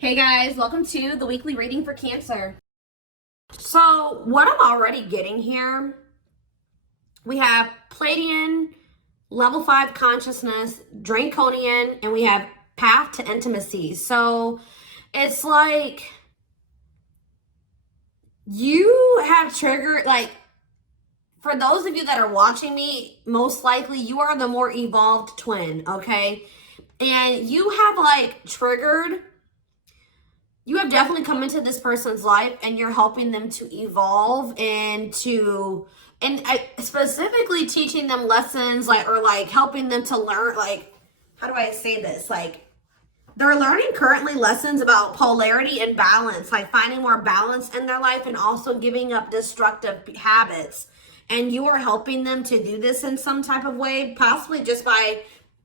Hey guys, welcome to the weekly reading for Cancer. So what I'm already getting here, we have Pleiadian, level 5 consciousness, Draconian, and we have path to intimacy. So it's like you have triggered, like, for those of you that are watching me, most likely you are the more evolved twin, okay? And you have like triggered, you have definitely come into this person's life and you're helping them to evolve and specifically teaching them lessons, like, or like helping them to learn, like, how do I say this? Like, they're learning currently lessons about polarity and balance, like finding more balance in their life and also giving up destructive habits. And you are helping them to do this in some type of way, possibly just by,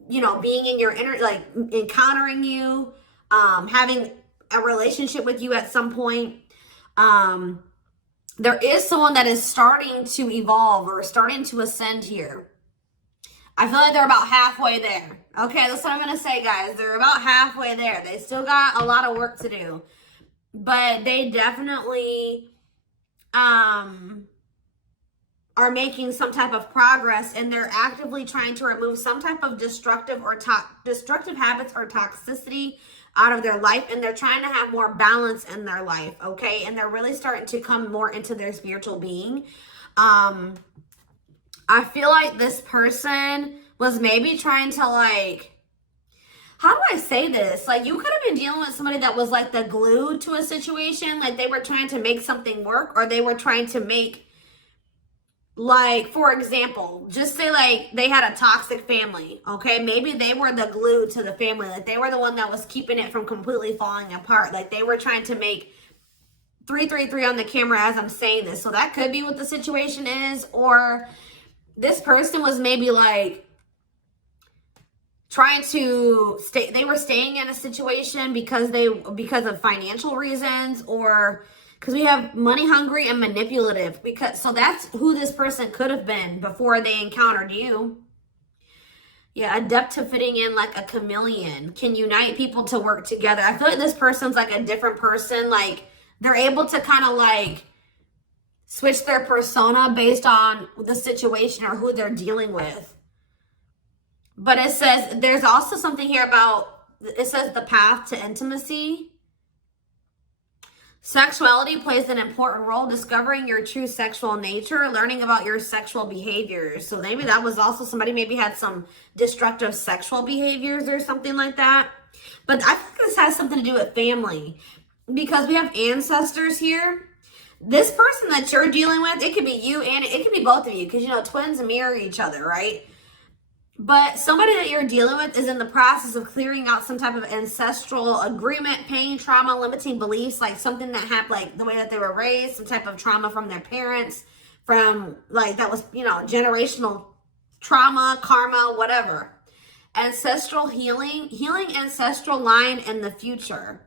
being in your inner, like encountering you, having a relationship with you at some point. There is someone that is starting to evolve or starting to ascend here. I feel like they're about halfway there. Okay, that's what I'm going to say, guys. They're about halfway there. They still got a lot of work to do. But they definitely are making some type of progress, and they're actively trying to remove some type of destructive habits or toxicity out of their life, and they're trying to have more balance in their life, okay? And they're really starting to come more into their spiritual being. I feel like this person was maybe trying to, like, how do I say this? Like, you could have been dealing with somebody that was like the glue to a situation. Like, they were trying to make something work, or they were trying to make, like, for example, just say like they had a toxic family, okay? Maybe they were the glue to the family. Like, they were the one that was keeping it from completely falling apart. Like, they were trying to make 333 on the camera as I'm saying this. So that could be what the situation is. Or this person was maybe like trying to stay, they were staying in a situation because of financial reasons, or because we have money hungry and manipulative, so that's who this person could have been before they encountered you. Yeah, adept to fitting in like a chameleon, can unite people to work together. I feel like this person's like a different person. Like, they're able to kind of like switch their persona based on the situation or who they're dealing with. But it says, there's also something here about, it says the path to intimacy. Sexuality plays an important role, discovering your true sexual nature, learning about your sexual behaviors. So maybe that was also somebody maybe had some destructive sexual behaviors or something like that. But I think this has something to do with family, because we have ancestors here. This person that you're dealing with, it could be you and it could be both of you, because, twins mirror each other, right? But somebody that you're dealing with is in the process of clearing out some type of ancestral agreement, pain, trauma, limiting beliefs, like something that happened, like the way that they were raised, some type of trauma from their parents, from like that was, generational trauma, karma, whatever. Ancestral healing ancestral line in the future.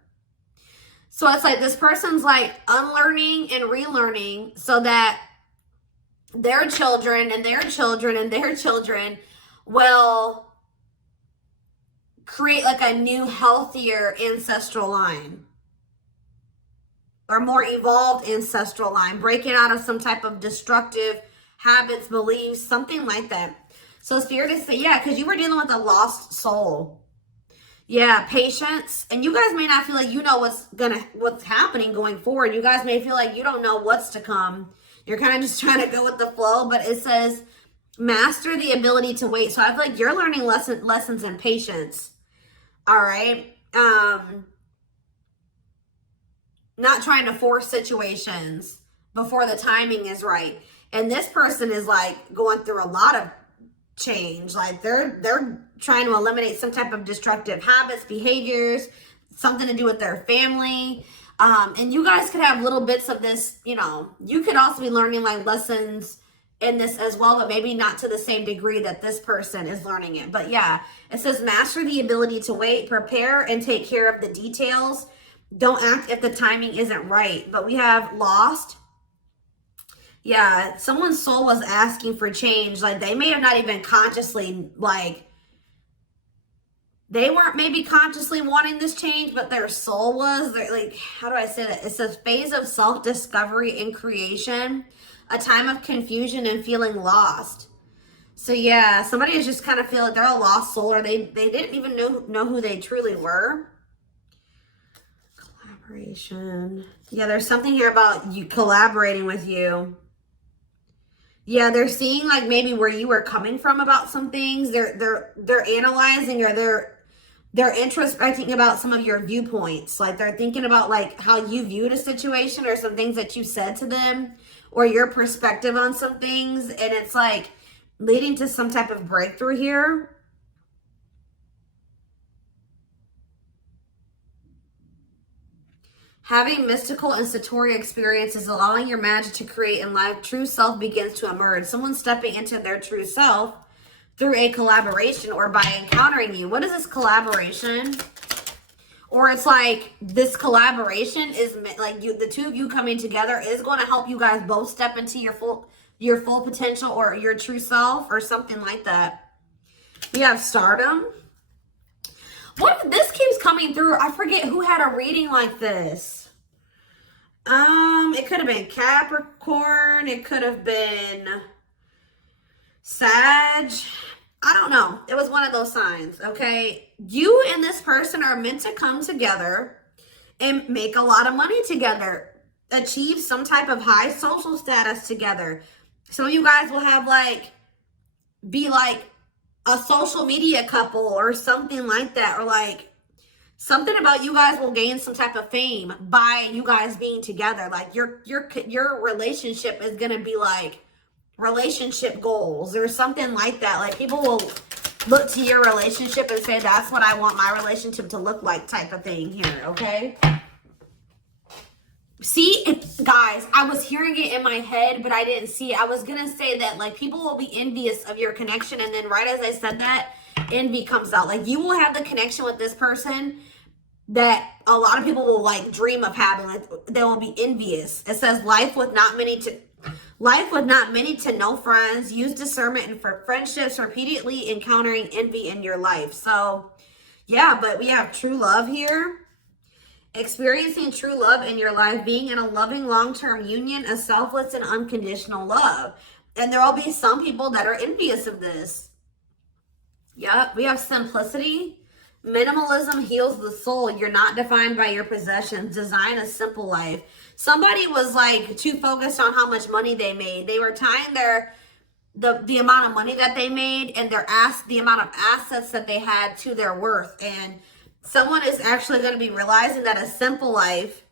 So it's like this person's like unlearning and relearning so that their children and their children and their children will create like a new, healthier ancestral line, or more evolved ancestral line, breaking out of some type of destructive habits, beliefs, something like that. So Spirit is saying, yeah, because you were dealing with a lost soul. Yeah, patience. And you guys may not feel like you know what's happening going forward. You guys may feel like you don't know what's to come. You're kind of just trying to go with the flow, but it says master the ability to wait. So I feel like you're learning lessons in patience. All right. Not trying to force situations before the timing is right. And this person is like going through a lot of change. Like they're trying to eliminate some type of destructive habits, behaviors, something to do with their family. And you guys could have little bits of this, you could also be learning like lessons in this as well, but maybe not to the same degree that this person is learning it. But yeah, it says master the ability to wait, prepare and take care of the details. Don't act if the timing isn't right. But we have lost. Yeah, someone's soul was asking for change. Like, they may have not even consciously like They weren't maybe consciously wanting this change, but their soul was. They're like, how do I say that? It's a phase of self-discovery and creation, a time of confusion and feeling lost. So yeah, somebody is just kind of feel like they're a lost soul, or they didn't even know who they truly were. Collaboration. Yeah, there's something here about you collaborating with you. Yeah, they're seeing like maybe where you were coming from about some things. They're analyzing, or they're introspecting about some of your viewpoints. Like they're thinking about like how you viewed a situation, or some things that you said to them, or your perspective on some things. And it's like leading to some type of breakthrough here. Having mystical and satori experiences, allowing your magic to create in life, true self begins to emerge. Someone stepping into their true self through a collaboration or by encountering you. What is this collaboration? Or it's like this collaboration is like you, the two of you coming together is going to help you guys both step into your full potential, or your true self, or something like that. We have stardom. What, this keeps coming through. I forget who had a reading like this. It could have been Capricorn. It could have been Sag. I don't know. It was one of those signs, okay? You and this person are meant to come together and make a lot of money together. Achieve some type of high social status together. Some of you guys will have like, be like a social media couple or something like that. Or like something about you guys will gain some type of fame by you guys being together. Like your relationship is going to be like relationship goals or something like that. Like people will look to your relationship and say, that's what I want my relationship to look like, type of thing here. Okay. See, guys, I was hearing it in my head, but I didn't see it. I was going to say that like people will be envious of your connection. And then right as I said that, envy comes out. Like you will have the connection with this person that a lot of people will like dream of having. Like they will be envious. It says life with not many to know friends. Use discernment and for friendships, repeatedly encountering envy in your life. So yeah, but we have true love here. Experiencing true love in your life, being in a loving long-term union, a selfless and unconditional love. And there will be some people that are envious of this. Yep, we have simplicity. Minimalism heals the soul. You're not defined by your possessions. Design a simple life. Somebody was like too focused on how much money they made. They were tying the amount of money that they made and the amount of assets that they had to their worth. And someone is actually going to be realizing that a simple life,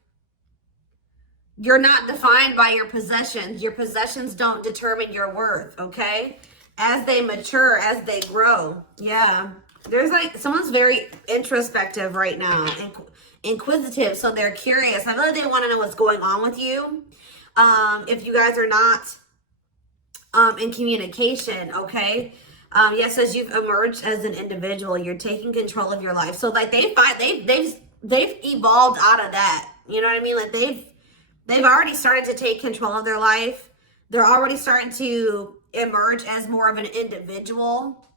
you're not defined by your possessions. Your possessions don't determine your worth, okay? As they mature, as they grow. Yeah. There's like, someone's very introspective right now and inquisitive. So they're curious. I know they want to know what's going on with you. If you guys are not in communication, okay? Yes, as you've emerged as an individual, you're taking control of your life. So like they've evolved out of that. You know what I mean? Like they've already started to take control of their life. They're already starting to emerge as more of an individual,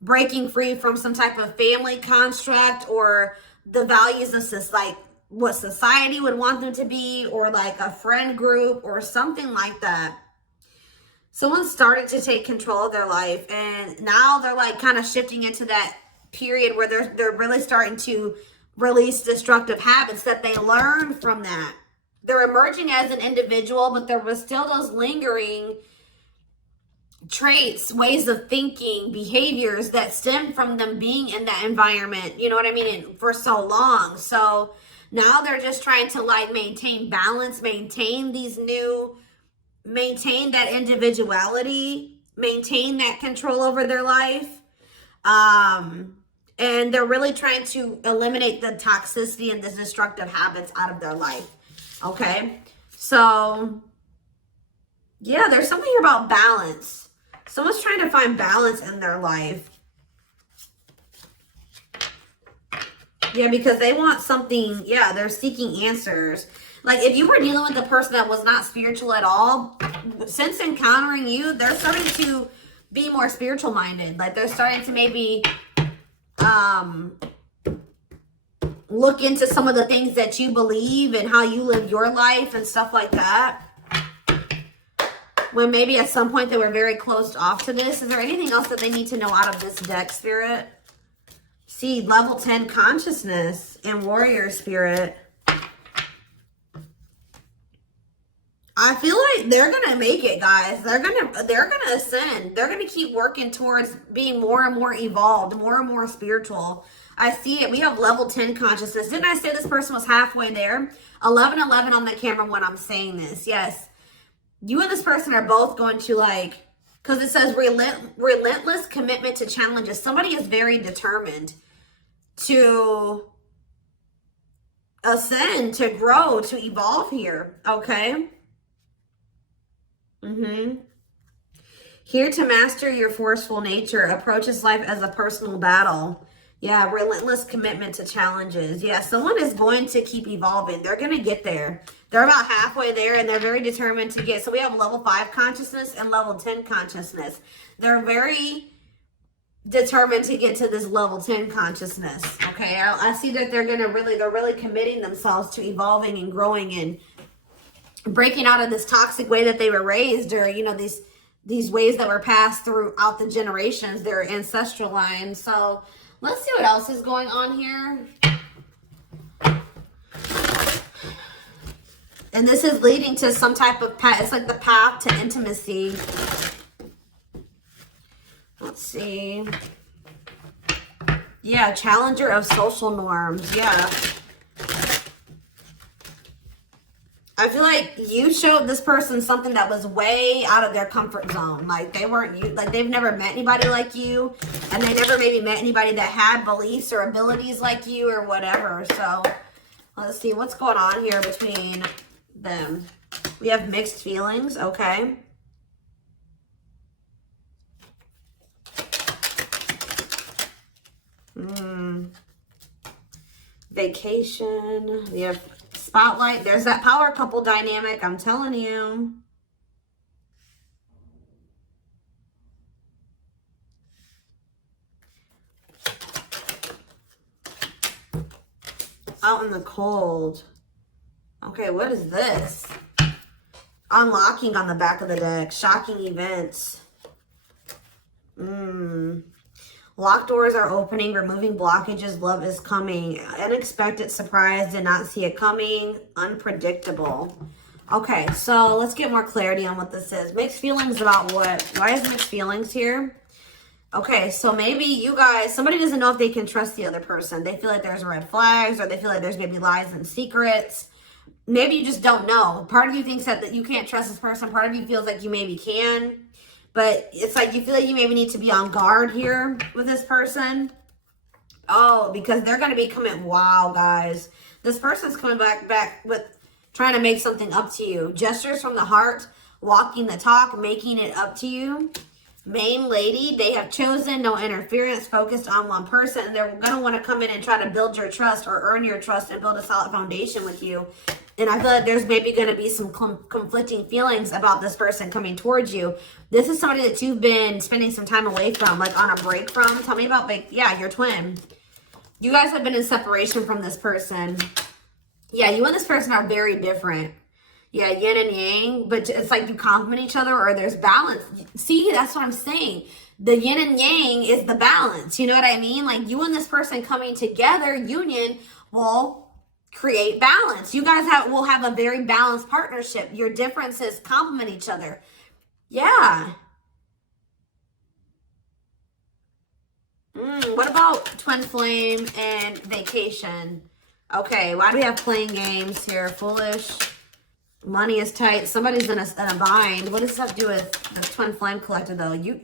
breaking free from some type of family construct or the values of like what society would want them to be, or like a friend group or something like that. Someone started to take control of their life, and now they're like kind of shifting into that period where they're really starting to release destructive habits that they learned from that. They're emerging as an individual, but there was still those lingering traits, ways of thinking, behaviors that stem from them being in that environment, you know what I mean, and for so long. So now they're just trying to like maintain balance, maintain that individuality, maintain that control over their life. And they're really trying to eliminate the toxicity and the destructive habits out of their life. Okay. So yeah, there's something here about balance. Someone's trying to find balance in their life. Yeah, because they want something. Yeah, they're seeking answers. Like if you were dealing with a person that was not spiritual at all, since encountering you, they're starting to be more spiritual minded. Like they're starting to maybe look into some of the things that you believe and how you live your life and stuff like that. When maybe at some point they were very closed off to this. Is there anything else that they need to know out of this deck, Spirit? See, level 10 consciousness and warrior spirit. I feel like they're gonna make it, guys. They're gonna ascend. They're gonna keep working towards being more and more evolved, more and more spiritual. I see it. We have level 10 consciousness. Didn't I say this person was halfway there? 1111 on the camera when I'm saying this. Yes. You and this person are both going to, like, because it says relentless commitment to challenges. Somebody is very determined to ascend, to grow, to evolve here. Okay. Here to master your forceful nature. Approaches life as a personal battle. Yeah, relentless commitment to challenges. Yeah, someone is going to keep evolving. They're going to get there. They're about halfway there, and they're very determined to get. So we have level 5 consciousness and level 10 consciousness. They're very determined to get to this level 10 consciousness. Okay, I see that they're really committing themselves to evolving and growing and breaking out of this toxic way that they were raised, or, you know, these ways that were passed throughout the generations, their ancestral line. So let's see what else is going on here. And this is leading to some type of path. It's like the path to intimacy. Let's see. Yeah, challenger of social norms. Yeah. I feel like you showed this person something that was way out of their comfort zone. Like they weren't, like they've never met anybody like you, and they never maybe met anybody that had beliefs or abilities like you or whatever. So let's see what's going on here between them. We have mixed feelings. Okay. Vacation. We have spotlight. There's that power couple dynamic. I'm telling you. Out in the cold. Okay, what is this? Unlocking on the back of the deck. Shocking events. Locked doors are opening, removing blockages, love is coming. Unexpected surprise, did not see it coming. Unpredictable. Okay, so let's get more clarity on what this is. Mixed feelings about what? Why is mixed feelings here? Okay, so maybe you guys, somebody doesn't know if they can trust the other person. They feel like there's red flags, or they feel like there's maybe lies and secrets. Maybe you just don't know. Part of you thinks that you can't trust this person. Part of you feels like you maybe can. But it's like you feel like you maybe need to be on guard here with this person. Oh, because they're going to be coming. Wow, guys. This person's coming back with trying to make something up to you. Gestures from the heart, walking the talk, making it up to you. Main lady, they have chosen no interference, focused on one person. And they're going to want to come in and try to build your trust or earn your trust and build a solid foundation with you. And I feel like there's maybe going to be some conflicting feelings about this person coming towards you. This is somebody that you've been spending some time away from, like on a break from. Tell me about, yeah, your twin. You guys have been in separation from this person. Yeah, you and this person are very different. Yeah, yin and yang, but it's like you complement each other, or there's balance. See, that's what I'm saying. The yin and yang is the balance. You know what I mean? Like you and this person coming together, union, will create balance. You guys will have a very balanced partnership. Your differences complement each other. Yeah. What about twin flame and vacation? Okay, why do we have playing games here? Foolish. Money is tight. Somebody's in a bind. What does this have to do with the twin flame collector, though? You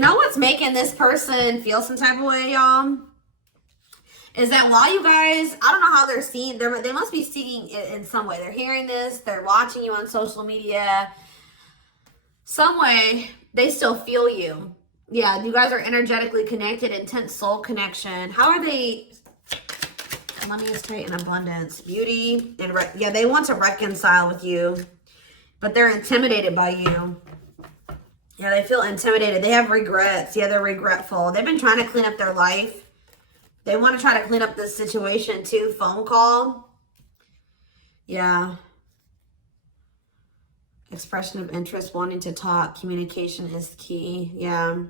know what's making this person feel some type of way, y'all? Is that while you guys, I don't know how they're seeing, they must be seeing it in some way. They're hearing this, they're watching you on social media. Some way, they still feel you. Yeah, you guys are energetically connected, intense soul connection. How are they? Money is tight and abundance. Beauty, and yeah, they want to reconcile with you, but they're intimidated by you. Yeah, they feel intimidated. They have regrets. Yeah, they're regretful. They've been trying to clean up their life. They want to try to clean up this situation too. Phone call. Yeah. Expression of interest, wanting to talk. Communication is key. Yeah.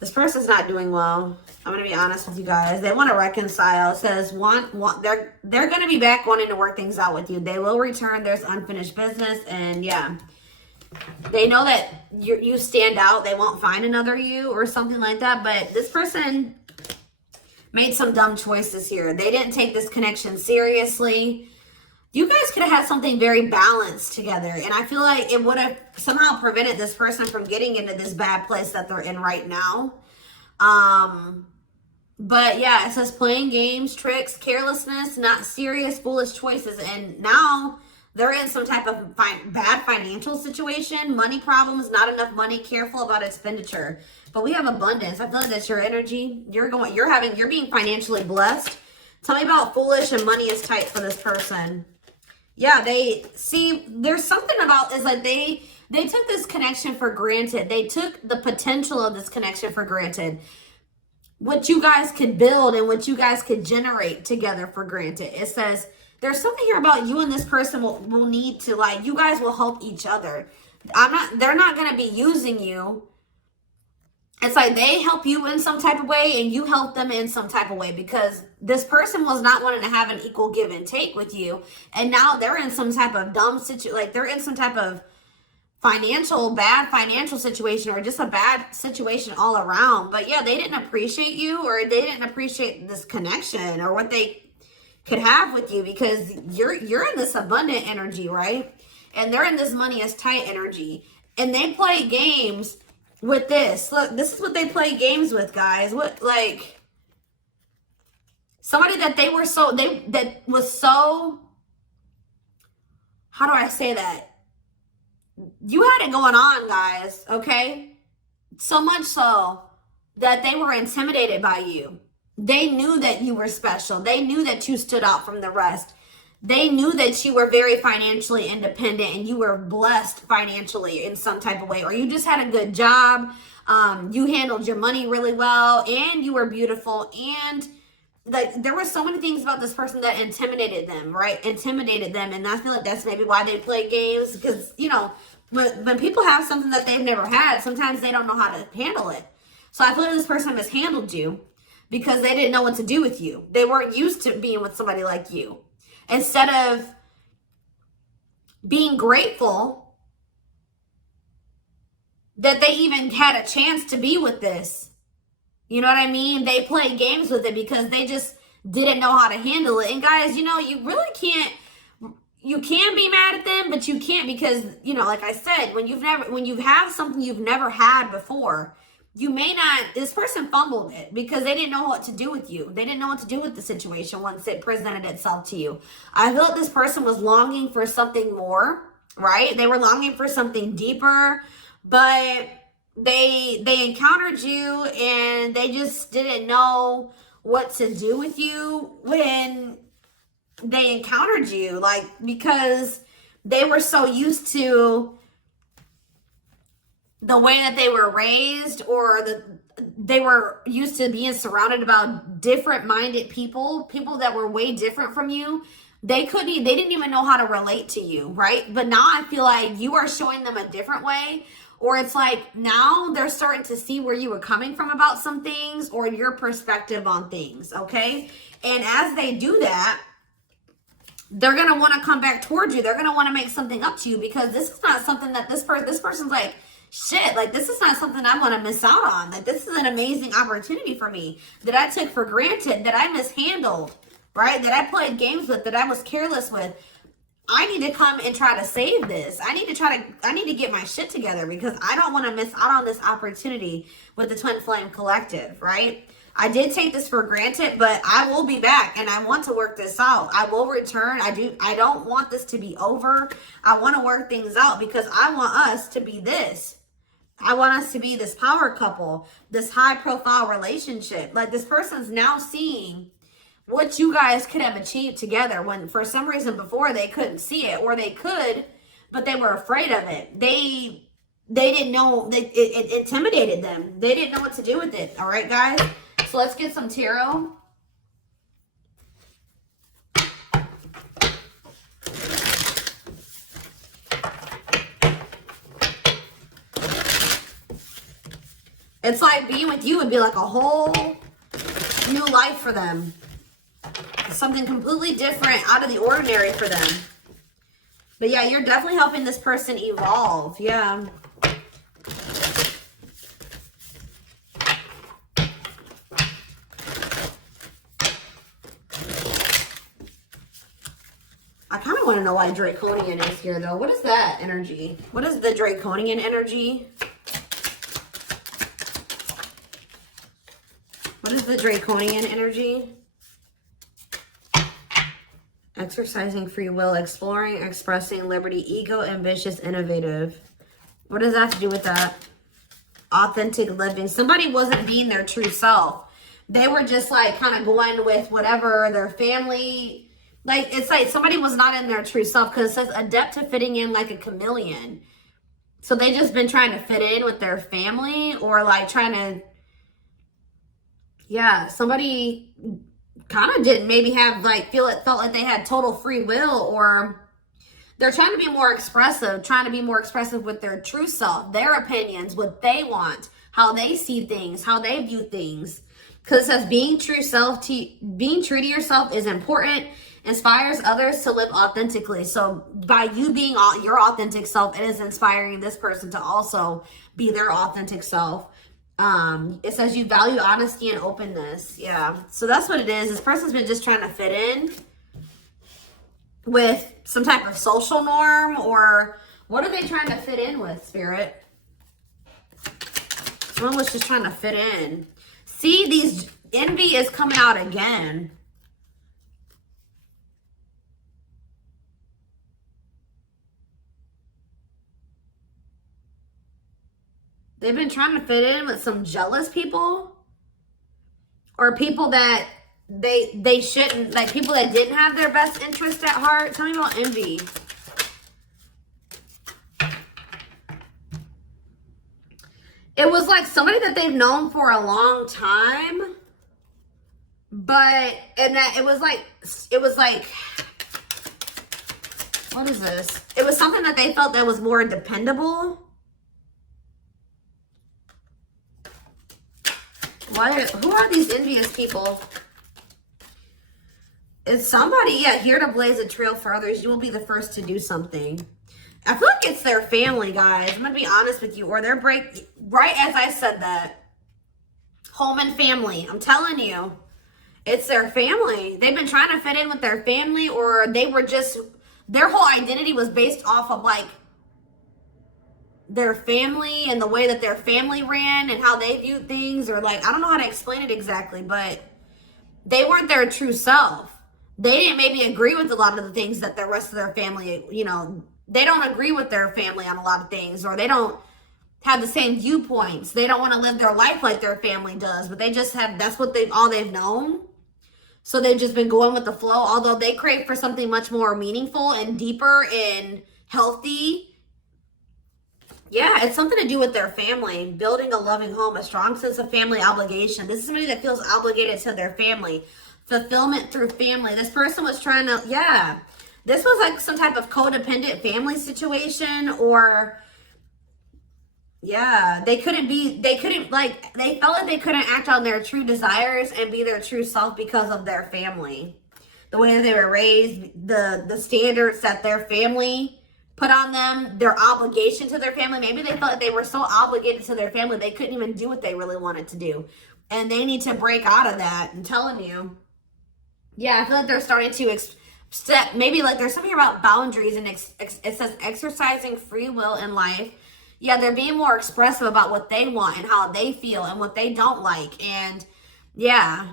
This person's not doing well. I'm going to be honest with you guys. They want to reconcile. It says they're going to be back wanting to work things out with you. They will return. There's unfinished business. And yeah, they know that you stand out. They won't find another you or something like that. But this person made some dumb choices here. They didn't take this connection seriously. You guys could have had something very balanced together. And I feel like it would have somehow prevented this person from getting into this bad place that they're in right now. But yeah, it says playing games, tricks, carelessness, not serious, foolish choices. And now they're in some type of bad financial situation, money problems, not enough money, careful about expenditure. But we have abundance. I feel like that's your energy. You're being financially blessed. Tell me about foolish and money is tight for this person. Yeah, there's something about this, like they took this connection for granted. They took the potential of this connection for granted. What you guys could build and what you guys could generate together for granted. It says there's something here about you and this person will need to, like, you guys will help each other. They're not going to be using you. It's like they help you in some type of way and you help them in some type of way, because this person was not wanting to have an equal give and take with you. And now they're in some type of dumb situation, like they're in some type of bad financial situation, or just a bad situation all around. But yeah, they didn't appreciate you, or they didn't appreciate this connection or what they could have with you, because you're in this abundant energy, right? And they're in this money is tight energy. And they play games with this. Look, this is what they play games with, guys. What, like, somebody that that was so, how do I say that? You had it going on, guys, okay? So much so that they were intimidated by you. They knew that you were special. They knew that you stood out from the rest. They knew that you were very financially independent and you were blessed financially in some type of way, or you just had a good job. You handled your money really well, and you were beautiful. And like, there were so many things about this person that intimidated them, right? Intimidated them. And I feel like that's maybe why they play games, because, you know, when people have something that they've never had, sometimes they don't know how to handle it. So I feel like this person mishandled you because they didn't know what to do with you. They weren't used to being with somebody like you. Instead of being grateful that they even had a chance to be with this, you know what I mean? They play games with it because they just didn't know how to handle it. And guys, you know, you really can't, you can be mad at them, but you can't, because, you know, like I said, when you have something you've never had before, you may not, this person fumbled it because they didn't know what to do with you. They didn't know what to do with the situation once it presented itself to you. I feel like this person was longing for something more, right? They were longing for something deeper, but they encountered you and they just didn't know what to do with you when they encountered you, like, because they were so used to the way that they were raised, or they were used to being surrounded about different minded people that were way different from you. They didn't even know how to relate to you, right? But now I feel like you are showing them a different way, or it's like now they're starting to see where you were coming from about some things, or your perspective on things, okay? And as they do that, they're going to want to come back towards you. They're going to want to make something up to you, because this is not something that this person's like, shit, like, this is not something I want to miss out on. Like, this is an amazing opportunity for me that I took for granted, that I mishandled, right? That I played games with, that I was careless with. I need to come and try to save this. I need to get my shit together, because I don't want to miss out on this opportunity with the Twin Flame Collective, right? I did take this for granted, but I will be back and I want to work this out. I will return. I don't want this to be over. I want to work things out, because I want us to be this. I want us to be this power couple, this high profile relationship. Like, this person's now seeing what you guys could have achieved together, when for some reason before they couldn't see it, or they could, but they were afraid of it. They they didn't know, it intimidated them. They didn't know what to do with it. All right, guys? So let's get some tarot. It's like being with you would be like a whole new life for them. Something completely different, out of the ordinary for them. But yeah, you're definitely helping this person evolve. Yeah. I kind of want to know why Draconian is here, though. What is that energy? What is the Draconian energy? What is the Draconian energy? Exercising free will, exploring, expressing liberty, ego, ambitious, innovative. What does that have to do with that? Authentic living. Somebody wasn't being their true self. They were just like kind of going with whatever their family, like it's like somebody was not in their true self, because it says adept to fitting in like a chameleon. So they just been trying to fit in with their family, or like trying to, yeah, somebody kind of didn't maybe have like felt like they had total free will, or they're trying to be more expressive, with their true self, their opinions, what they want, how they see things, how they view things. Because it says being true to yourself is important, inspires others to live authentically. So by you being your authentic self, it is inspiring this person to also be their authentic self. It says you value honesty and openness. Yeah. So that's what it is. This person's been just trying to fit in with some type of social norm, or what are they trying to fit in with, Spirit? Someone was just trying to fit in. See, these envy is coming out again. They've been trying to fit in with some jealous people, or people that they shouldn't, like people that didn't have their best interest at heart. Tell me about envy. It was like somebody that they've known for a long time, and that it was like, what is this? It was something that they felt that was more dependable. Who are these envious people? It's somebody, yeah, here to blaze a trail for others. You will be the first to do something. I feel like it's their family, guys. I'm going to be honest with you. Or their right as I said that. Home and family. I'm telling you. It's their family. They've been trying to fit in with their family, or they were just, their whole identity was based off of like their family and the way that their family ran and how they viewed things, or like, I don't know how to explain it exactly, but they weren't their true self. They didn't maybe agree with a lot of the things that the rest of their family, you know, they don't agree with their family on a lot of things, or they don't have the same viewpoints. They don't want to live their life like their family does, but they just have, that's what all they've known. So they've just been going with the flow, although they crave for something much more meaningful and deeper and healthy. Yeah, it's something to do with their family, building a loving home, a strong sense of family obligation. This is somebody that feels obligated to their family, fulfillment through family. This person was trying to, yeah, this was like some type of codependent family situation, or yeah, they felt like they couldn't act on their true desires and be their true self because of their family. The way that they were raised, the standards that their family put on them, their obligation to their family. Maybe they felt like they were so obligated to their family, they couldn't even do what they really wanted to do. And they need to break out of that. I'm telling you. Yeah, I feel like they're starting to step, maybe like there's something about boundaries, and it says exercising free will in life. Yeah, they're being more expressive about what they want and how they feel and what they don't like. And yeah,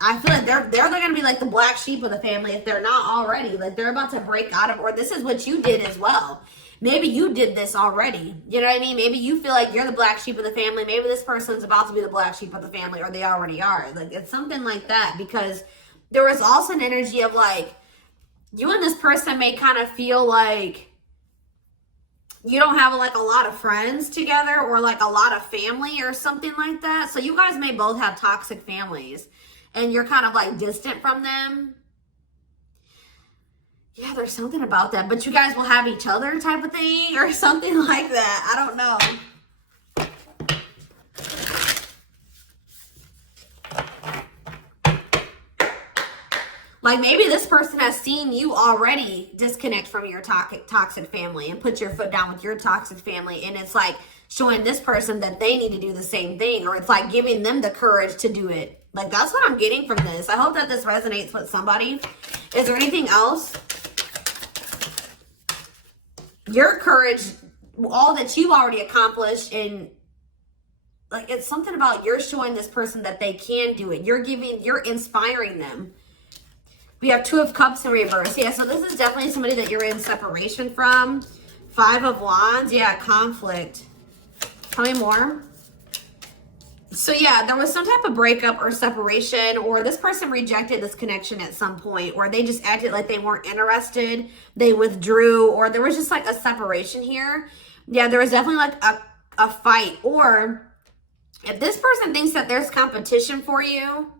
I feel like they're going to be like the black sheep of the family if they're not already. Like they're about to break out of, or this is what you did as well. Maybe you did this already. You know what I mean? Maybe you feel like you're the black sheep of the family. Maybe this person's about to be the black sheep of the family, or they already are. Like it's something like that, because there was also an energy of like, you and this person may kind of feel like you don't have like a lot of friends together or like a lot of family or something like that. So you guys may both have toxic families and you're kind of like distant from them. Yeah, there's something about that, but you guys will have each other type of thing or something like that. I don't know. Like maybe this person has seen you already disconnect from your toxic family and put your foot down with your toxic family. And it's like showing this person that they need to do the same thing, or it's like giving them the courage to do it. Like that's what I'm getting from this. I hope that this resonates with somebody. Is there anything else? Your courage, all that you've already accomplished, and like it's something about you're showing this person that they can do it. You're inspiring them. We have 2 of Cups in reverse. Yeah, so this is definitely somebody that you're in separation from. 5 of Wands. Yeah, conflict. Tell me more. So yeah, there was some type of breakup or separation, or this person rejected this connection at some point, or they just acted like they weren't interested. They withdrew, or there was just like a separation here. Yeah, there was definitely like a fight. Or if this person thinks that there's competition for you,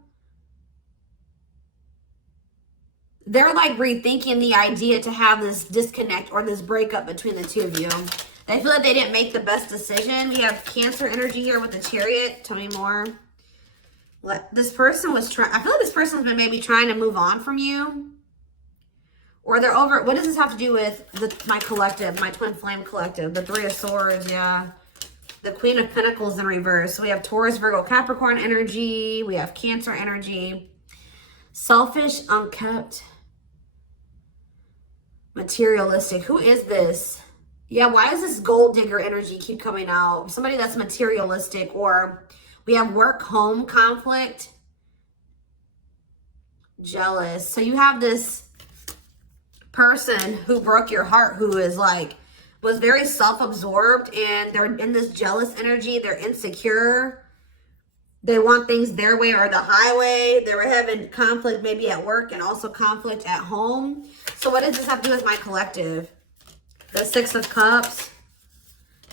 they're like rethinking the idea to have this disconnect or this breakup between the 2 of you. They feel like they didn't make the best decision. We have Cancer energy here with the Chariot. Tell me more. This person was trying, I feel like this person's been maybe trying to move on from you. Or they're over, what does this have to do with my collective, my twin flame collective? The 3 of Swords, yeah. The Queen of Pentacles in reverse. So we have Taurus, Virgo, Capricorn energy. We have Cancer energy. Selfish, unkept. Materialistic. Who is this? Yeah, why does this gold digger energy keep coming out? Somebody that's materialistic. Or we have work home conflict. Jealous. So you have this person who broke your heart, who is like, was very self-absorbed, and they're in this jealous energy. They're insecure. They want things their way or the highway. They were having conflict maybe at work and also conflict at home. So what does this have to do with my collective? The 6 of Cups.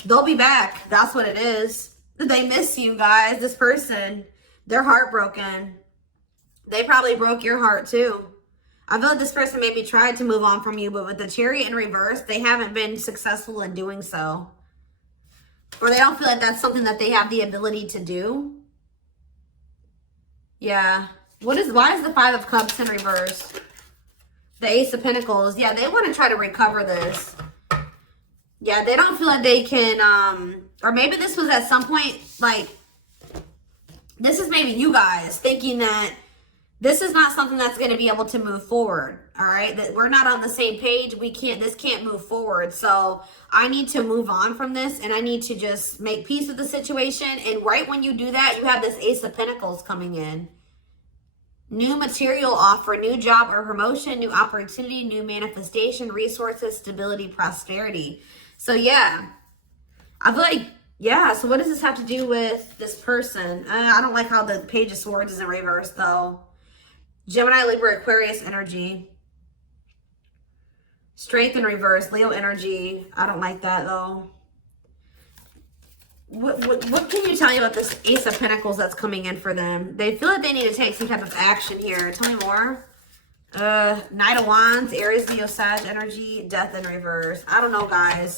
They'll be back. That's what it is. They miss you guys. This person, they're heartbroken. They probably broke your heart too. I feel like this person maybe tried to move on from you, but with the Chariot in reverse, they haven't been successful in doing so. Or they don't feel like that's something that they have the ability to do. Yeah. Why is the 5 of Cups in reverse? The Ace of Pentacles. Yeah, they want to try to recover this. Yeah, they don't feel like they can, or maybe this was at some point, like, this is maybe you guys thinking that this is not something that's going to be able to move forward. All right. That we're not on the same page. This can't move forward. So I need to move on from this, and I need to just make peace with the situation. And right when you do that, you have this Ace of Pentacles coming in. New material offer, new job or promotion, new opportunity, new manifestation, resources, stability, prosperity. So yeah, I feel like, yeah. So what does this have to do with this person? I don't like how the Page of Swords is in reverse though. Gemini, Libra, Aquarius energy. Strength in reverse, Leo energy. I don't like that though. What can you tell me about this Ace of Pentacles that's coming in for them? They feel like they need to take some type of action here. Tell me more. Knight of Wands, Aries, Leo, Sag energy, Death in reverse. I don't know, guys.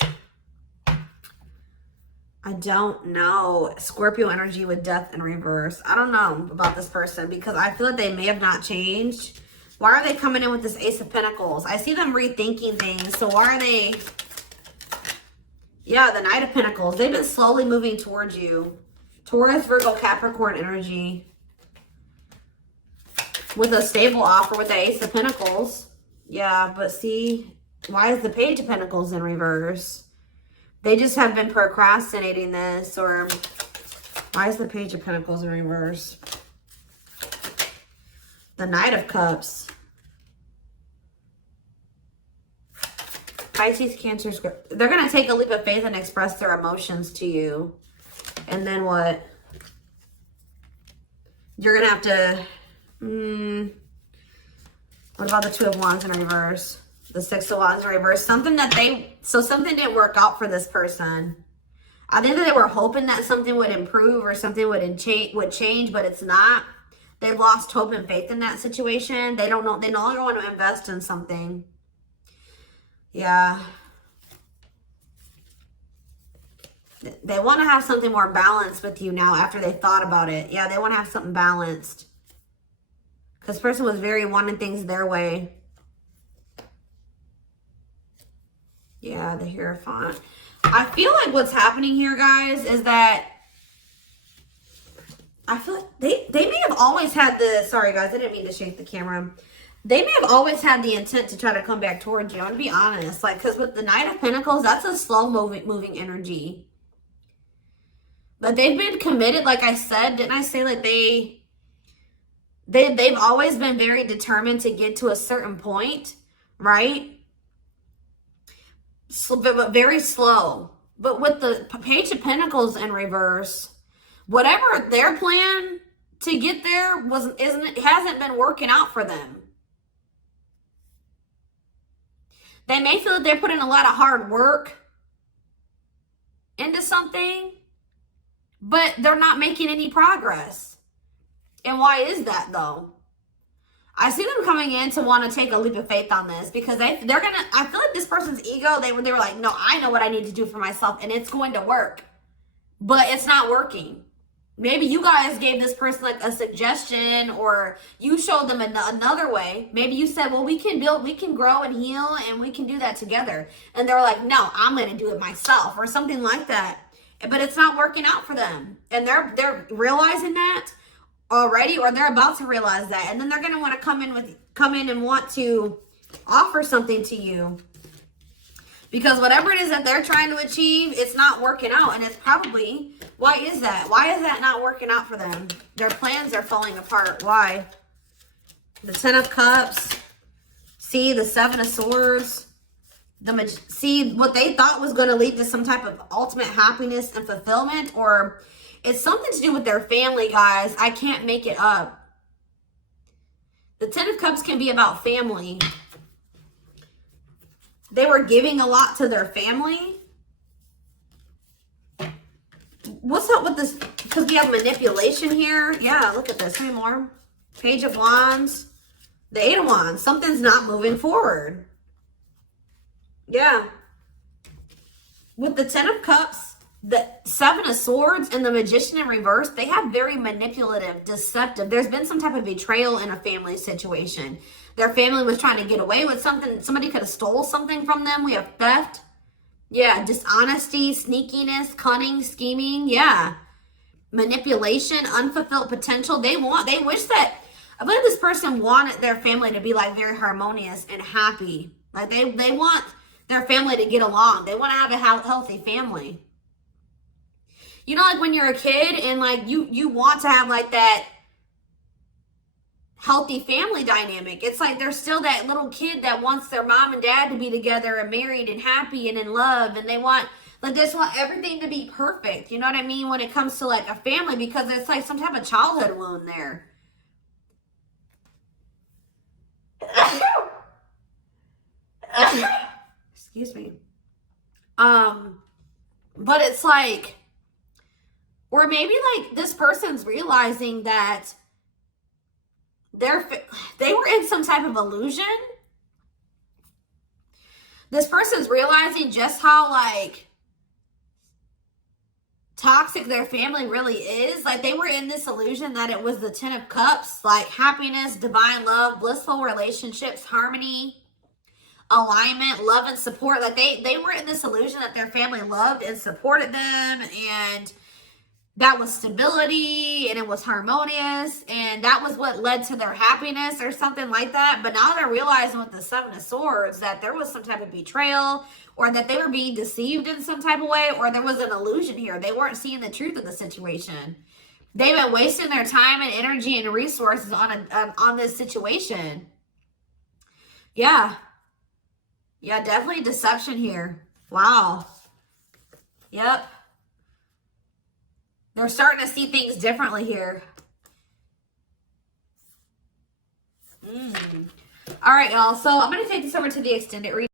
I don't know. Scorpio energy with Death in reverse. I don't know about this person because I feel like they may have not changed. Why are they coming in with this Ace of Pentacles? I see them rethinking things. So why are they... Yeah, the Knight of Pentacles. They've been slowly moving towards you. Taurus, Virgo, Capricorn energy. With a stable offer with the Ace of Pentacles. Yeah, but see, why is the Page of Pentacles in reverse? They just have been procrastinating this. Or why is the Page of Pentacles in reverse? The Knight of Cups. Pisces, Cancer, Scorpio. They're going to take a leap of faith and express their emotions to you. And then what? You're going to have to... what about the 2 of Wands in reverse? The Six of Wands in reverse. Something didn't work out for this person. I think that they were hoping that something would improve or something would change, but it's not. They lost hope and faith in that situation. They don't know. They no longer want to invest in something. Yeah. They want to have something more balanced with you now after they thought about it. Yeah, they want to have something balanced. Because this person was very wanting things their way. Yeah, the Hierophant. I feel like what's happening here, guys, is that I feel like they may have always had the, sorry guys, I didn't mean to shake the camera. They may have always had the intent to try to come back towards you. I'm going to be honest. Like, because with the Knight of Pentacles, that's a slow moving energy. But they've been committed, like I said. Didn't I say like they've always been very determined to get to a certain point, right? So, but very slow. But with the Page of Pentacles in reverse, whatever their plan to get there hasn't been working out for them. They may feel that they're putting a lot of hard work into something, but they're not making any progress. And why is that though? I see them coming in to want to take a leap of faith on this because they're gonna, I feel like this person's ego, they were like, no, I know what I need to do for myself and it's going to work, but it's not working. Maybe you guys gave this person like a suggestion, or you showed them another way. Maybe you said, well, we can build, we can grow and heal, and we can do that together. And they're like, no, I'm going to do it myself, or something like that. But it's not working out for them. And they're realizing that already, or they're about to realize that. And then they're going to want to come in and want to offer something to you. Because whatever it is that they're trying to achieve, it's not working out. And it's probably, why is that? Why is that not working out for them? Their plans are falling apart. Why? The Ten of Cups. See, the Seven of Swords. See, what they thought was going to lead to some type of ultimate happiness and fulfillment. Or it's something to do with their family, guys. I can't make it up. The Ten of Cups can be about family. They were giving a lot to their family. What's up with this? Because we have manipulation here. Yeah, look at this. Three more. Page of Wands. The Eight of Wands. Something's not moving forward. Yeah. With the Ten of Cups, the Seven of Swords, and the Magician in reverse, they have very manipulative, deceptive. There's been some type of betrayal in a family situation. Their family was trying to get away with something. Somebody could have stole something from them. We have theft. Yeah, dishonesty, sneakiness, cunning, scheming. Yeah. Manipulation, unfulfilled potential. They wish that, I believe this person wanted their family to be like very harmonious and happy. Like they want their family to get along. They want to have a healthy family. You know, like when you're a kid and like you want to have like that healthy family dynamic. It's like there's still that little kid that wants their mom and dad to be together and married and happy and in love, and they want everything to be perfect. You know what I mean? When it comes to like a family, because it's like some type of childhood wound there. Excuse me. But it's like, or maybe like this person's realizing that they were in some type of illusion. This person's realizing just how like toxic their family really is. Like they were in this illusion that it was the Ten of Cups, like happiness, divine love, blissful relationships, harmony, alignment, love and support. Like they were in this illusion that their family loved and supported them, and that was stability, and it was harmonious, and that was what led to their happiness or something like that. But now they're realizing with the Seven of Swords that there was some type of betrayal, or that they were being deceived in some type of way, or there was an illusion here. They weren't seeing the truth of the situation. They've been wasting their time and energy and resources on this situation. Yeah. Yeah, definitely deception here. Wow. Yep. They're starting to see things differently here. All right, y'all. So I'm going to take this over to the extended reading.